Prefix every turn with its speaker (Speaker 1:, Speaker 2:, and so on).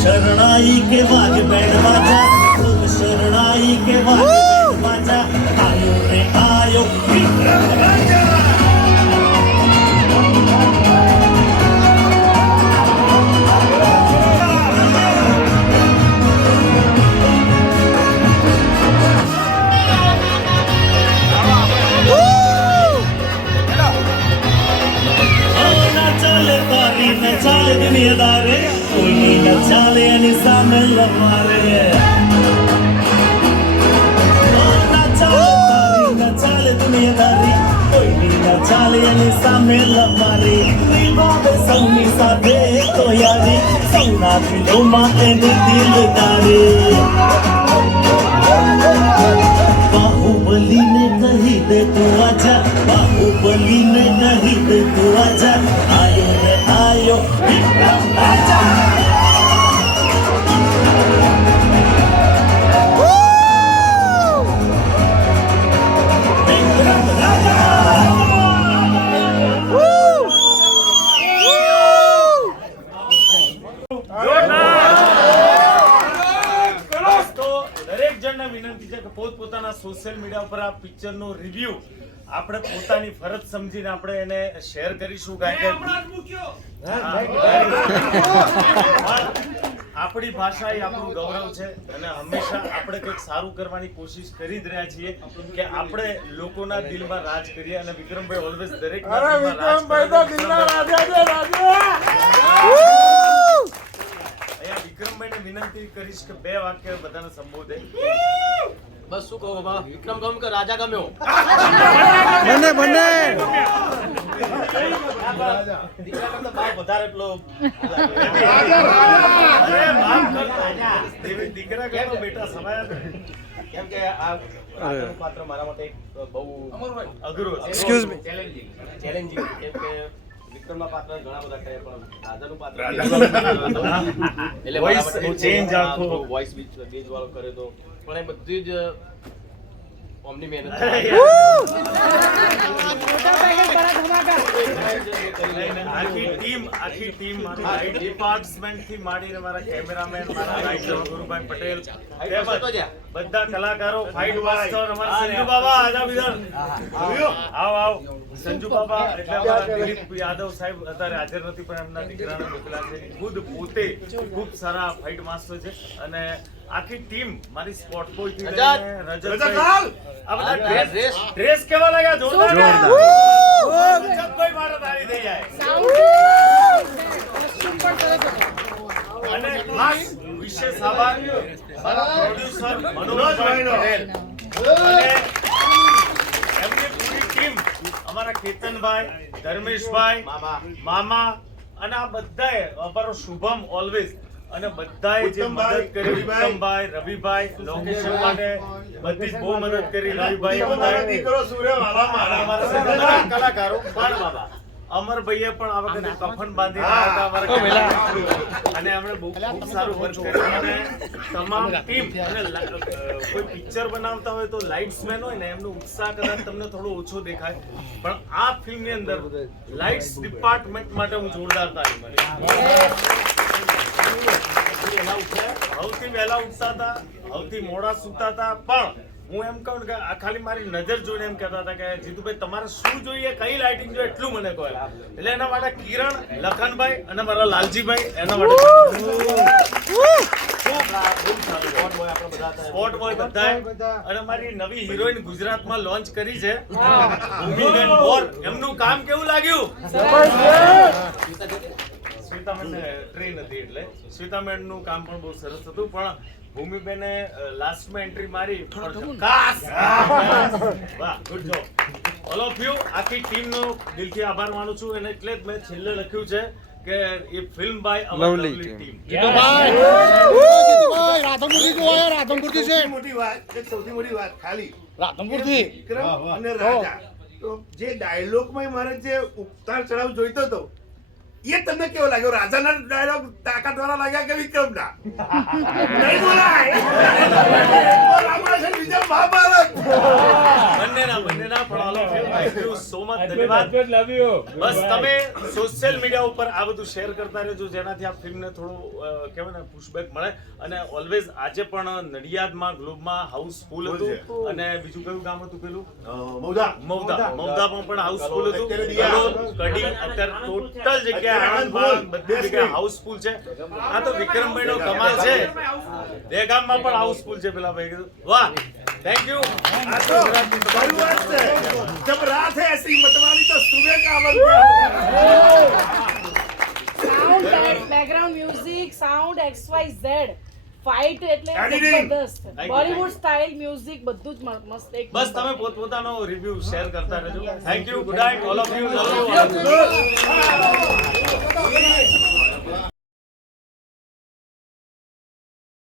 Speaker 1: શરણાઈ કે વાગ બેન બાજા ફૂલ શરણાઈ કે વાગ બેન બાજા આયો રે આયો. ચાલે દુનિયાદારે સામે લવારે ઓ, ના ચાલે સામે લવારી. નિભાવે સૌની સાથે દે તું આજા. બાહુબલીને કહી દે તું આજા.
Speaker 2: દરેક જણને વિનંતી છે કે પોતપોતાના સોશિયલ મીડિયા ઉપર આ પિક્ચરનો રિવ્યુ આપણે પોતાની ફરજ સમજીને આપણે એને શેર કરીશું કારણ કે આપણી ભાષા એ આપણું ગૌરવ છે અને હંમેશા આપણે કંઈક સારું કરવાની કોશિશ કરી જ રહ્યા છીએ કે આપણે લોકોના દિલમાં રાજ કરીએ અને વિક્રમભાઈ ઓલવેઝ દરેક
Speaker 3: દિલમાં રાજ
Speaker 2: વિક્રમભાઈને વિનંતી કરીશ કે બે વાક્ય બધાને સંબોધે.
Speaker 4: બસ શું કહો બાબા? વિક્રમ ગમ કે રાજા ગમ્યો
Speaker 3: બંને બંને.
Speaker 4: દીકરા વધારે પેલો
Speaker 2: કરતો. બેટા સમાયા
Speaker 4: કેમ કે આ પાત્ર મારા માટે એક બહુ
Speaker 2: અઘરું છે.
Speaker 4: ચેલેન્જિંગ ચેલેન્જિંગ કેમ કે વિક્રમના પાત્ર ઘણા બધા કર્યા પણ રાજાનું પાત્ર એટલે વોઇસ
Speaker 2: change આખો.
Speaker 4: વોઇસ બીજ બીજ વાળો કર્યો તો. પણ એ બધી જ ઓમની મહેનત
Speaker 2: આખી ટીમ આખી ટીમ મારી ડિપાર્ટમેન્ટથી માંડીને મારા કેમેરામેન મારા રાઇટર ગુરુભાઈ પટેલ. બધા કલાકારો ફાઇટ માસ્ટર અમારા સંજુ બાબા આજા બીદર આવ આવ. સંજુ બાબા એટલે અમારા દિલીપ યાદવ સાહેબ અત્યારે હાજર નથી પણ એમના દીકરાને મોકલા છે. ખુદ પોતે ખૂબ સારા ફાઇટ માસ્ટર છે. અને આખી ટીમ મારી સ્પોટ બોયથી
Speaker 4: રજત!
Speaker 2: લઈને રજતભાઈ. આ બધા
Speaker 4: ડ્રેસ,
Speaker 2: ડ્રેસ કેવા લાગ્યા? જોરદાર રજતભાઈ મારા તારી થઈ જાય. અને ખાસ વિશેષ આભાર મારા પ્રોડ્યુસર મનોજભાઈ અને એમની પૂરી ટીમ અમારા કેતનભાઈ ધર્મેશભાઈ
Speaker 4: મામા.
Speaker 2: મામા અને આ બધાએ અમારો શુભમ ઓલવેઝ અને બધાએ જે મદદ કરી ઉત્તમભાઈ રવિભાઈ લોકેશન માટે બધી જ બહુ મદદ કરી રવિભાઈ દીકરો અને મારા. મારા કલાકારો પણ બાબા. અમરભાઈએ પણ આ વખતે કફન બાંધી. અને એમણે બહુ ખૂબ સારું વર્ક કર્યું. અને તમામ ટીમ અને કોઈ પિક્ચર બનાવતા હોય તો લાઇટ્સમેન હોય ને એમનો ઉત્સાહ કદાચ તમને થોડો ઓછો દેખાય. પણ આ ફિલ્મની અંદર લાઇટ્સ ડિપાર્ટમેન્ટ માટે હું જોરદાર તાળી મારી સૌથી વહેલા ઉઠતા હતા સૌથી મોડા સૂતા હતા પણ હું એમ કહું કે આ ખાલી મારી નજર જોઈને એમ કહેતા હતા કે જીતુભાઈ તમારે શું જોઈએ? કઈ લાઇટિંગ જોઈએ? એટલું મને કહે એટલે એના માટે કિરણ લખનભાઈ અને મારા લાલજીભાઈ એના માટે
Speaker 4: સ્પોટ બોય બધા
Speaker 2: અને મારી નવી હિરોઈન ગુજરાતમાં લોન્ચ કરી છે. ભૂમિબેન બોર એમનું કામ કેવું લાગ્યું? સ્મિતાબેનને ટ્રેન હતી એટલે. સ્મિતાબેનનું કામ પણ બહુ સરસ હતું પણ ભૂમિબેને લાસ્ટમાં એન્ટ્રી મારી વાહ good job all of you આખી ટીમનો દિલથી આભાર માનું છું. અને એટલે જ મેં છેલ્લે લખ્યું છે કે એ film by our
Speaker 3: lovely. Team રાધનપુરથી જો આયા રાધનપુરથી છે.
Speaker 5: સૌથી મોટી વાત એક સૌથી મોટી વાત ખાલી.
Speaker 3: રાધનપુરથી?
Speaker 5: વિક્રમ અને રાજા. તો જે ડાયલોગમાં મારે જે ઉતાર ચડાવ જોઈતો હતો એ તમને કેવો લાગ્યો? રાજાના ડાયલોગ તાકાત વાળા લાગ્યા કે વિક્રમના? નહીં બોલાય. બીજા મહાભારત
Speaker 2: બંનેના બંનેના પણ all of you thank you so much ધન્યવાદ. બસ તમે સોશિયલ મીડિયા ઉપર આ બધું શેર કરતા રહેજો જેનાથી આ ફિલ્મને થોડું કહેવાય ને પુશબેક મળે. અને ઓલવેઝ આજે પણ નડિયાદમાં ગ્લોબમાં હાઉસફુલ હતું. અને બીજું કયું ગામ હતું પેલું?
Speaker 5: મૌદા
Speaker 2: મૌદા મૌદામાં પણ હાઉસફુલ હતું. કડી અત્યારે ટોટલ જગ્યાએ આણંદમાં બધી જગ્યાએ હાઉસફુલ છે. આ તો વિક્રમભાઈ નો કમાલ છે. દહેગામમાં પણ હાઉસફુલ છે પેલા ભાઈ. કીધું વાહ. થેન્ક યુ
Speaker 5: આ તો શરૂઆત છે જબ રાત है ऐसी मतवाली तो सुबह का अमल क्या होगा
Speaker 6: sound background music sound X Y Z fight એટલે
Speaker 5: Editing.
Speaker 6: જબરદસ્ત
Speaker 2: you,
Speaker 6: બોલીવુડ સ્ટાઇલ મ્યુઝિક બધું જ મ- મસ્ત એક
Speaker 2: બસ
Speaker 6: નંબર.
Speaker 2: તમે પોતપોતાનો રિવ્યુ શેર કરતા રહેજો thank you good night all of you love you
Speaker 5: Good.